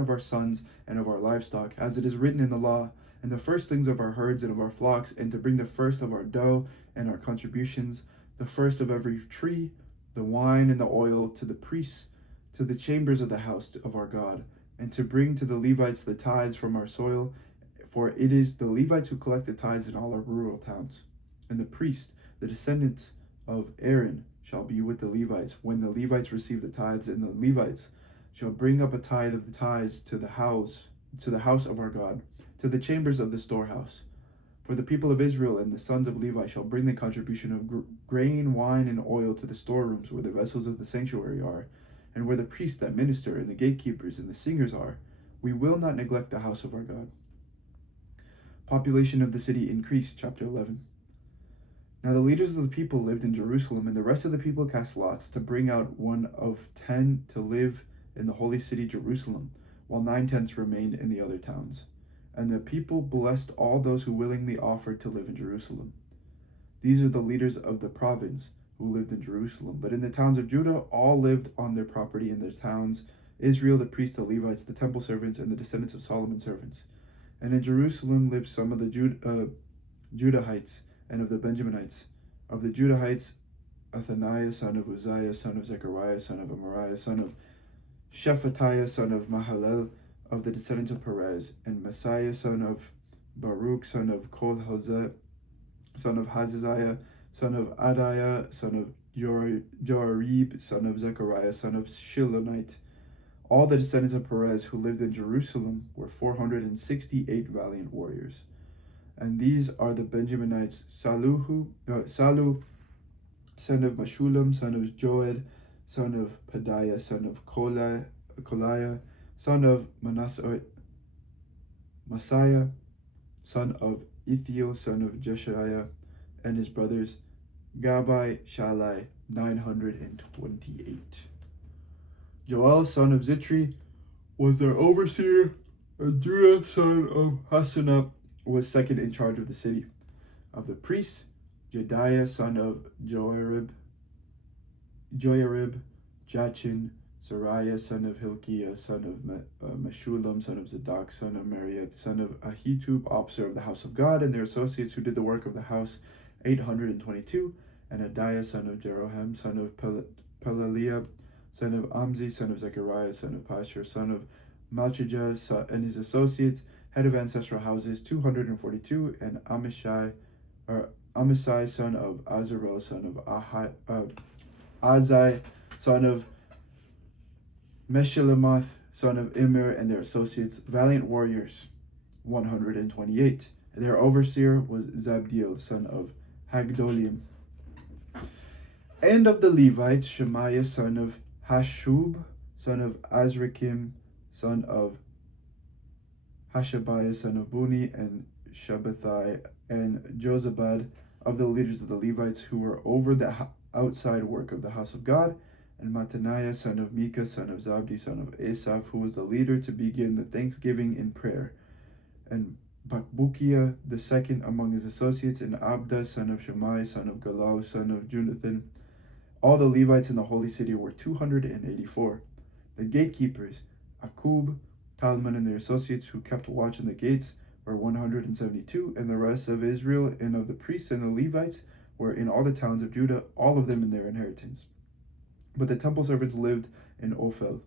of our sons and of our livestock, as it is written in the law, and the firstlings of our herds and of our flocks, and to bring the first of our dough and our contributions, the first of every tree, the wine and the oil, to the priests, to the chambers of the house of our God, and to bring to the Levites the tithes from our soil, for it is the Levites who collect the tithes in all our rural towns. And the priest, the descendants of Aaron, shall be with the Levites when the Levites receive the tithes, and the Levites shall bring up a tithe of the tithes to the house of our God, to the chambers of the storehouse. For the people of Israel and the sons of Levi shall bring the contribution of grain, wine, and oil to the storerooms where the vessels of the sanctuary are, and where the priests that minister and the gatekeepers and the singers are. We will not neglect the house of our God. Population of the city increased. Chapter 11. Now the leaders of the people lived in Jerusalem, and the rest of the people cast lots to bring out 1 of 10 to live in the holy city Jerusalem, while 9/10 remained in the other towns. And the people blessed all those who willingly offered to live in Jerusalem. These are the leaders of the province who lived in Jerusalem. But in the towns of Judah, all lived on their property in their towns: Israel, the priests, the Levites, the temple servants, and the descendants of Solomon's servants. And in Jerusalem lived some of the Judahites and of the Benjaminites. Of the Judahites, Athaniah, son of Uzziah, son of Zechariah, son of Amariah, son of Shephatiah, son of Mahalalel, of the descendants of Perez, and Messiah, son of Baruch, son of Kolhozeh, son of Hazaziah, son of Adiah, son of Joarib, son of Zechariah, son of Shilonite. All the descendants of Perez who lived in Jerusalem were 468 valiant warriors. And these are the Benjaminites: Salu, son of Meshulam, son of Joed, son of Padiah, son of Koliah, son of Messiah, son of Ithiel, son of Jeshiah, and his brothers, Gabai, Shalai, 928. Joel, son of Zitri, was their overseer, and Judah, son of Hasanah, was second in charge of the city. Of the priests, Jediah, son of Joarib, Jachin, Sariah, son of Hilkiah, son of Meshulam, son of Zadok, son of Mariah, son of Ahitub, officer of the house of God, and their associates who did the work of the house, 822, and Adiah, son of Jeroham, son of Pelaliah, son of Amzi, son of Zechariah, son of Pashur, son of Malchijah, and his associates, head of ancestral houses, 242, and Amasai, son of Azarel, son of Azai, son of Meshillemoth, son of Immer, and their associates, valiant warriors, 128. And their overseer was Zabdiel, son of Hagdolim. And of the Levites, Shemaiah, son of Hashub, son of Azrikam, son of Hashabiah, son of Buni, and Shabbathai, and Jozabad, of the leaders of the Levites who were over the outside work of the house of God, and Mattaniah, son of Micah, son of Zabdi, son of Asaph, who was the leader to begin the thanksgiving in prayer, and Bakbukiah, the second among his associates, and Abda, son of Shammai, son of Galal, son of Jonathan. All the Levites in the holy city were 284. The gatekeepers, Akub, Talmon, and their associates who kept watch in the gates, were 172, and the rest of Israel and of the priests and the Levites were in all the towns of Judah, all of them in their inheritance. But the temple servants lived in Ophel,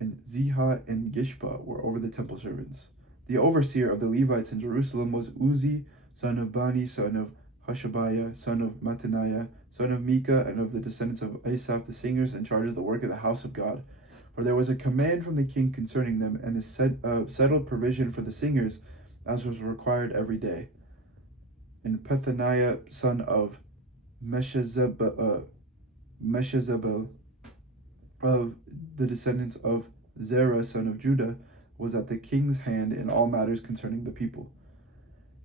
and Ziha and Gishpa were over the temple servants. The overseer of the Levites in Jerusalem was Uzi, son of Bani, son of Hashabiah, son of Mattaniah, son of Micah, and of the descendants of Asaph, the singers, in charge of the work of the house of God. For there was a command from the king concerning them, and a settled provision for the singers, as was required every day. And Pethaniah, son of Meshezabel, of the descendants of Zerah, son of Judah, was at the king's hand in all matters concerning the people.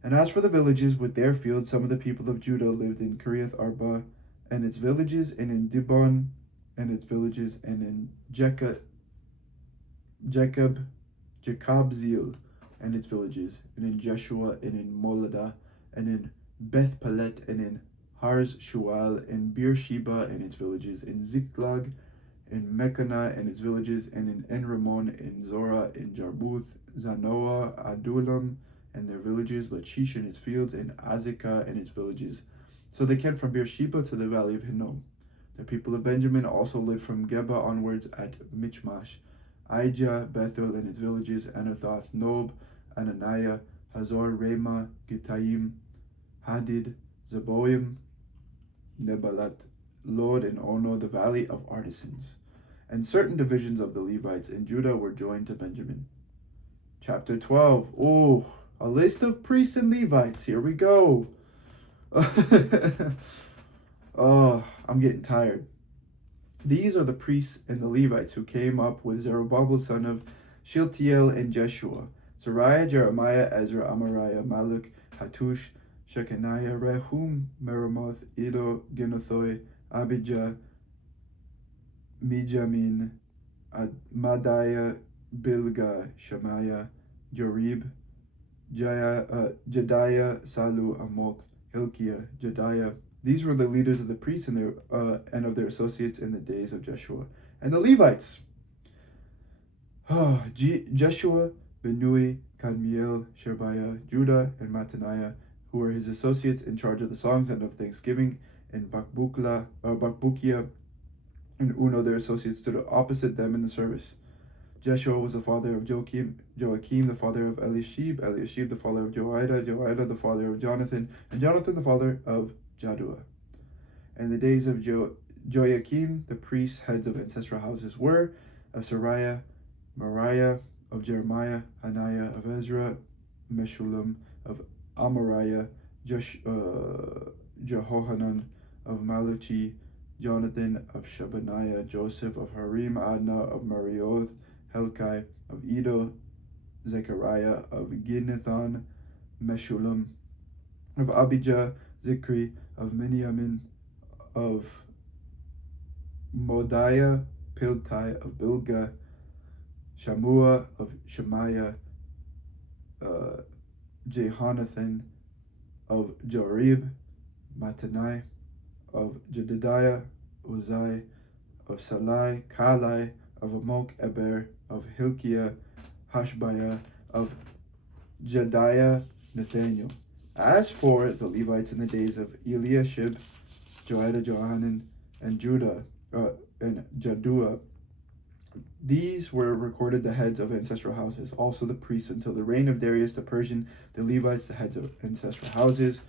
And as for the villages with their fields, some of the people of Judah lived in Kiriath Arba and its villages, and in Dibon and its villages, and in Jekabzeel and its villages, and in Jeshua, and in Moladah, and in Beth Pelet, and in Harz Shual, and Beersheba and its villages, in Ziklag, in Mechana and its villages, and in En-Ramon, in Zorah, in Jarmuth, Zanoah, Adullam, and their villages, Lachish and its fields, and Azekah and its villages. So they camped from Beersheba to the valley of Hinnom. The people of Benjamin also lived from Geba onwards at Michmash, Ijah, Bethel and its villages, Anathoth, Nob, Ananiah, Hazor, Ramah, Gittaim, Hadid, Zeboim, Nebalat, Lod, and Ono, the valley of artisans. And certain divisions of the Levites in Judah were joined to Benjamin. Chapter 12. Oh, a list of priests and Levites. Here we go. Oh, I'm getting tired. These are the priests and the Levites who came up with Zerubbabel son of Shealtiel and Jeshua, Zariah, Jeremiah, Ezra, Amariah, Maluk, Hattush, Shechaniah, Rehum, Meremoth, Iddo, Ginnathoi, Abijah, Mijamin, Madiah, Bilgah, Shemaiah, Jorib, Jediah, Salu, Amok, Hilkiah, Jediah. These were the leaders of the priests and of their associates in the days of Jeshua. And the Levites, Jeshua, Benui, Kadmiel, Sherebiah, Judah, and Mattaniah, who were his associates in charge of the songs and of thanksgiving, and Bakbukia, and Uno, their associates, stood opposite them in the service. Jeshua was the father of Joachim, the father of Eliashib, the father of Joiada, the father of Jonathan, and Jonathan the father of Jaddua. In the days of Joachim, the priests, heads of ancestral houses were of Sariah, Mariah, of Jeremiah, Hananiah, of Ezra, Meshullam, of Amariah, Jehohanan, of Malachi, Jonathan, of Shebaniah, Joseph, of Harim, Adna, of Marioth, Helkai, of Iddo, Zechariah, of Ginnathan, Meshullam, of Abijah, Zikri, of Miniamin, of Modiah, Piltai, of Bilgah, Shamua, of Shemaiah, Jehonathan, of Jorib, Mattanai, of Jedidiah, Uzai, of Salai, Kalai, of Amok, Eber, of Hilkiah, Hashbiah, of Jediah, Nathaniel. As for the Levites in the days of Eliashib, Joiada, Johanan, and Jaddua, these were recorded the heads of ancestral houses, also the priests until the reign of Darius the Persian. The Levites, the heads of ancestral houses,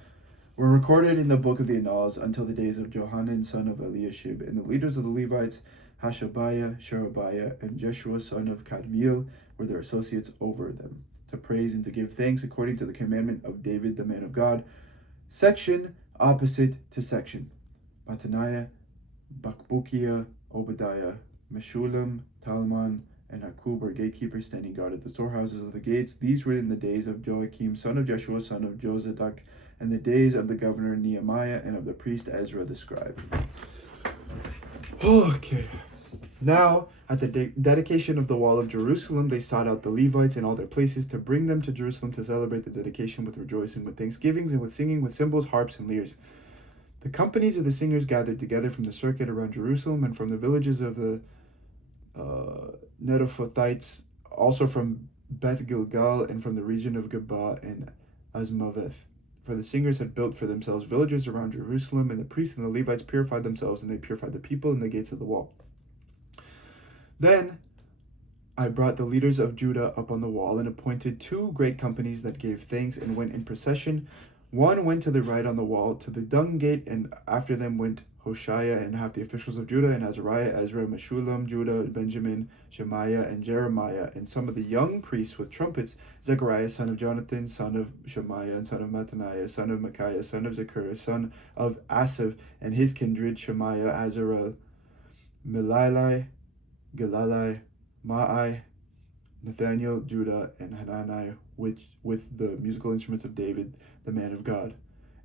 were recorded in the book of the Annals until the days of Johanan son of Eliashib. And the leaders of the Levites, Hashabiah, Sherebiah, and Jeshua son of Kadmiel, were their associates over them, to praise and to give thanks according to the commandment of David the man of God. Section opposite to section. Mattaniah, Bakbukia, Obadiah, Meshullam, Talman, and Akub were gatekeepers standing guard at the storehouses of the gates. These were in the days of Joachim, son of Jeshua, son of Jozadak, and the days of the governor Nehemiah, and of the priest Ezra the scribe. Okay. Now, at the dedication of the wall of Jerusalem, they sought out the Levites in all their places to bring them to Jerusalem to celebrate the dedication with rejoicing, with thanksgivings, and with singing, with cymbals, harps, and lyres. The companies of the singers gathered together from the circuit around Jerusalem and from the villages of the Netophathites, also from Beth Gilgal and from the region of Geba and Azmaveth. For the singers had built for themselves villages around Jerusalem, and the priests and the Levites purified themselves, and they purified the people in the gates of the wall. Then I brought the leaders of Judah up on the wall and appointed 2 great companies that gave thanks and went in procession. One went to the right on the wall to the dung gate, and after them went Hoshea and half the officials of Judah, and Azariah, Ezra, Meshullam, Judah, Benjamin, Shemaiah, and Jeremiah, and some of the young priests with trumpets, Zechariah, son of Jonathan, son of Shemaiah, and son of Mattaniah, son of Micaiah, son of Zechariah, son of Asaph, and his kindred, Shemaiah, Azarel, Melilai, Gilalai, Maai, Nathaniel, Judah, and Hanani, with the musical instruments of David, the man of God.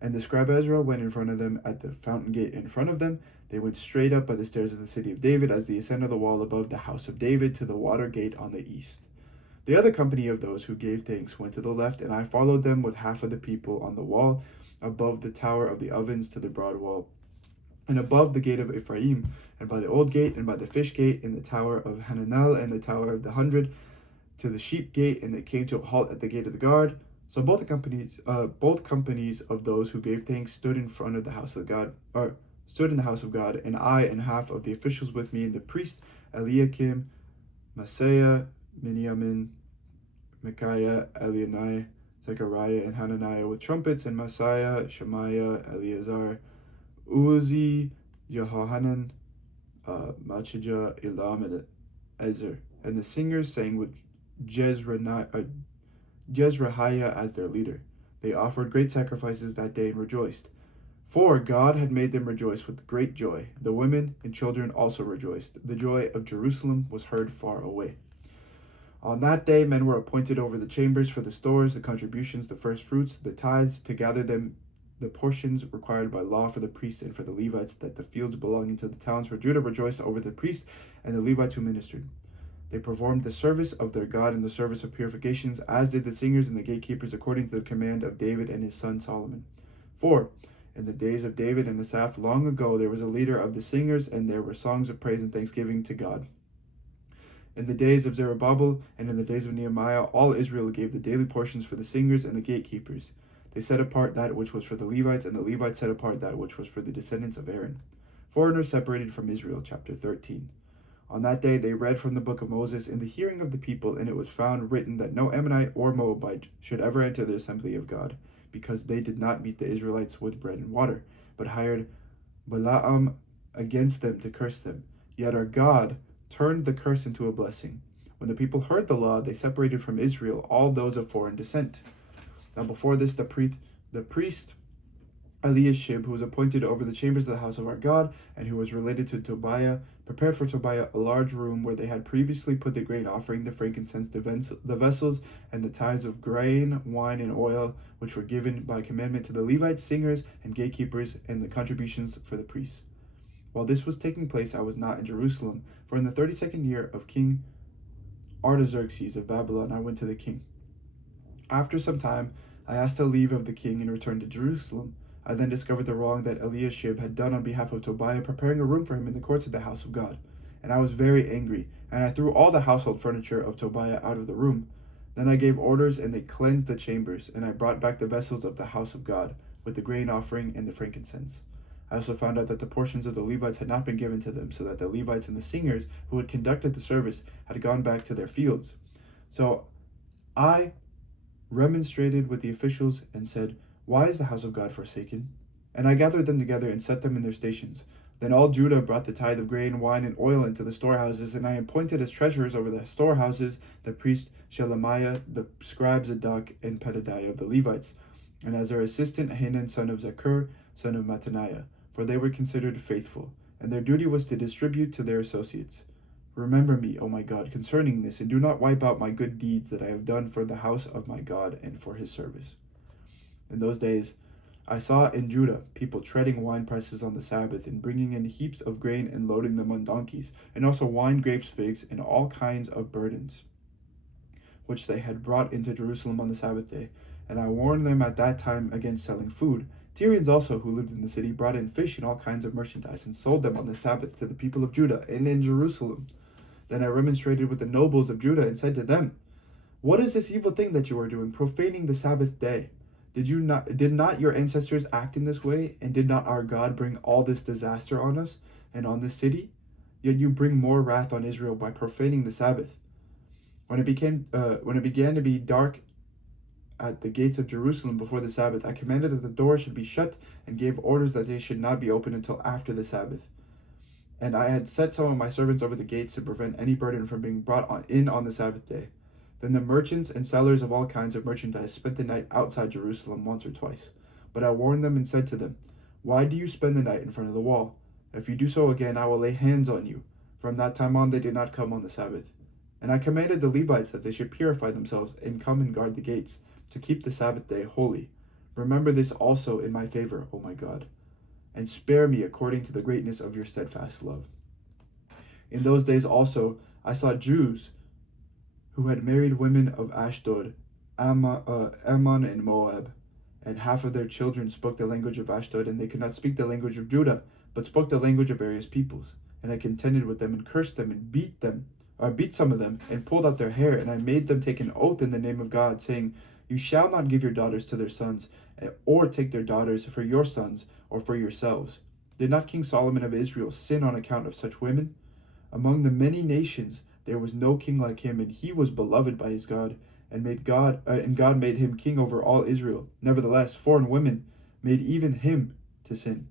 And the scribe Ezra went in front of them at the fountain gate in front of them. They went straight up by the stairs of the city of David as they ascended the wall above the house of David to the water gate on the east. The other company of those who gave thanks went to the left, and I followed them with half of the people on the wall above the tower of the ovens to the broad wall, and above the gate of Ephraim, and by the old gate, and by the fish gate, in the tower of Hananel, and the tower of the 100, to the sheep gate, and they came to a halt at the gate of the guard. So both companies of those who gave thanks stood in front of the house of God, stood in the house of God, and I and half of the officials with me, and the priest Eliakim, Maaseiah, Miniamin, Micaiah, Elionai, Zechariah, and Hananiah with trumpets, and Maaseiah, Shemaiah, Eleazar, Uzi, Jehohanan, Malchijah, Elam, and Ezer. And the singers sang with Jezreiah as their leader. They offered great sacrifices that day and rejoiced. For God had made them rejoice with great joy. The women and children also rejoiced. The joy of Jerusalem was heard far away. On that day, men were appointed over the chambers for the stores, the contributions, the first fruits, the tithes, to gather them the portions required by law for the priests and for the Levites, that the fields belonging to the towns where Judah rejoiced over the priests and the Levites who ministered. They performed the service of their God and the service of purifications, as did the singers and the gatekeepers, according to the command of David and his son Solomon. For in the days of David and Asaph long ago there was a leader of the singers, and there were songs of praise and thanksgiving to God. In the days of Zerubbabel and in the days of Nehemiah, all Israel gave the daily portions for the singers and the gatekeepers. They set apart that which was for the Levites, and the Levites set apart that which was for the descendants of Aaron. Foreigners separated from Israel, chapter 13. On that day they read from the book of Moses in the hearing of the people, and it was found written that no Ammonite or Moabite should ever enter the assembly of God, because they did not meet the Israelites with bread and water, but hired Balaam against them to curse them. Yet our God turned the curse into a blessing. When the people heard the law, they separated from Israel all those of foreign descent. Now before this, the priest Eliashib, who was appointed over the chambers of the house of our God, and who was related to Tobiah, prepared for Tobiah a large room where they had previously put the grain offering, the frankincense, the vessels, and the tithes of grain, wine, and oil, which were given by commandment to the Levites, singers, and gatekeepers, and the contributions for the priests. While this was taking place, I was not in Jerusalem, for in the 32nd year of King Artaxerxes of Babylon, I went to the king. After some time, I asked a leave of the king and returned to Jerusalem. I then discovered the wrong that Eliashib had done on behalf of Tobiah, preparing a room for him in the courts of the house of God. And I was very angry, and I threw all the household furniture of Tobiah out of the room. Then I gave orders, and they cleansed the chambers, and I brought back the vessels of the house of God, with the grain offering and the frankincense. I also found out that the portions of the Levites had not been given to them, so that the Levites and the singers who had conducted the service had gone back to their fields. So I remonstrated with the officials and said, "Why is the house of God forsaken?" And I gathered them together and set them in their stations. Then all Judah brought the tithe of grain, wine, and oil into the storehouses, and I appointed as treasurers over the storehouses the priest Shelemiah, the scribe Zadok, and Pedadiah of the Levites, and as their assistant Hanan son of Zakur, son of Mattaniah, for they were considered faithful, and their duty was to distribute to their associates. Remember me, O my God, concerning this, and do not wipe out my good deeds that I have done for the house of my God and for his service. In those days, I saw in Judah people treading wine presses on the Sabbath, and bringing in heaps of grain and loading them on donkeys, and also wine, grapes, figs, and all kinds of burdens, which they had brought into Jerusalem on the Sabbath day. And I warned them at that time against selling food. Tyrians also, who lived in the city, brought in fish and all kinds of merchandise, and sold them on the Sabbath to the people of Judah and in Jerusalem. Then I remonstrated with the nobles of Judah and said to them, "What is this evil thing that you are doing, profaning the Sabbath day? Did not your ancestors act in this way, and did not our God bring all this disaster on us and on this city? Yet you bring more wrath on Israel by profaning the Sabbath." When it began to be dark at the gates of Jerusalem before the Sabbath, I commanded that the doors should be shut and gave orders that they should not be opened until after the Sabbath. And I had set some of my servants over the gates to prevent any burden from being brought in on the Sabbath day. Then the merchants and sellers of all kinds of merchandise spent the night outside Jerusalem once or twice. But I warned them and said to them, "Why do you spend the night in front of the wall? If you do so again, I will lay hands on you." From that time on, they did not come on the Sabbath. And I commanded the Levites that they should purify themselves and come and guard the gates, to keep the Sabbath day holy. Remember this also in my favor, O my God, and spare me according to the greatness of your steadfast love. In those days also I saw Jews who had married women of Ashdod, Ammon, and Moab, and half of their children spoke the language of Ashdod, and they could not speak the language of Judah, but spoke the language of various peoples. And I contended with them and cursed them and beat some of them and pulled out their hair, and I made them take an oath in the name of God, saying, "You shall not give your daughters to their sons, or take their daughters for your sons or for yourselves." Did not King Solomon of Israel sin on account of such women? Among the many nations There was no king like him, and he was beloved by his God, and God made him king over all Israel. Nevertheless, foreign women made even him to sin.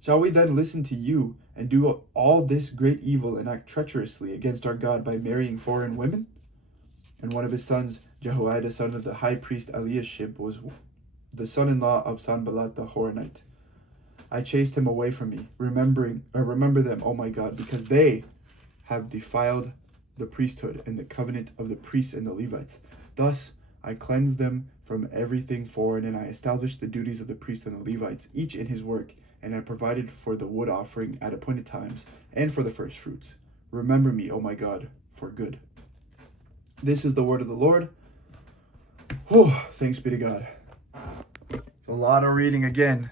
Shall we then listen to you and do all this great evil and act treacherously against our God by marrying foreign women? And one of his sons, Jehoiada, son of the high priest Eliashib, was the son-in-law of Sanballat the Horonite. I chased him away from me. Remember them, O my God, because they have defiled the priesthood and the covenant of the priests and the Levites. Thus I cleansed them from everything foreign, and I established the duties of the priests and the Levites, each in his work, and I provided for the wood offering at appointed times and for the first fruits. Remember me, O my God, for good. This is the word of the Lord. Whew, thanks be to God. It's a lot of reading again.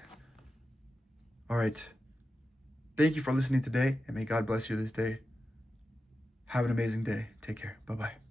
All right. Thank you for listening today, and may God bless you this day. Have an amazing day. Take care. Bye-bye.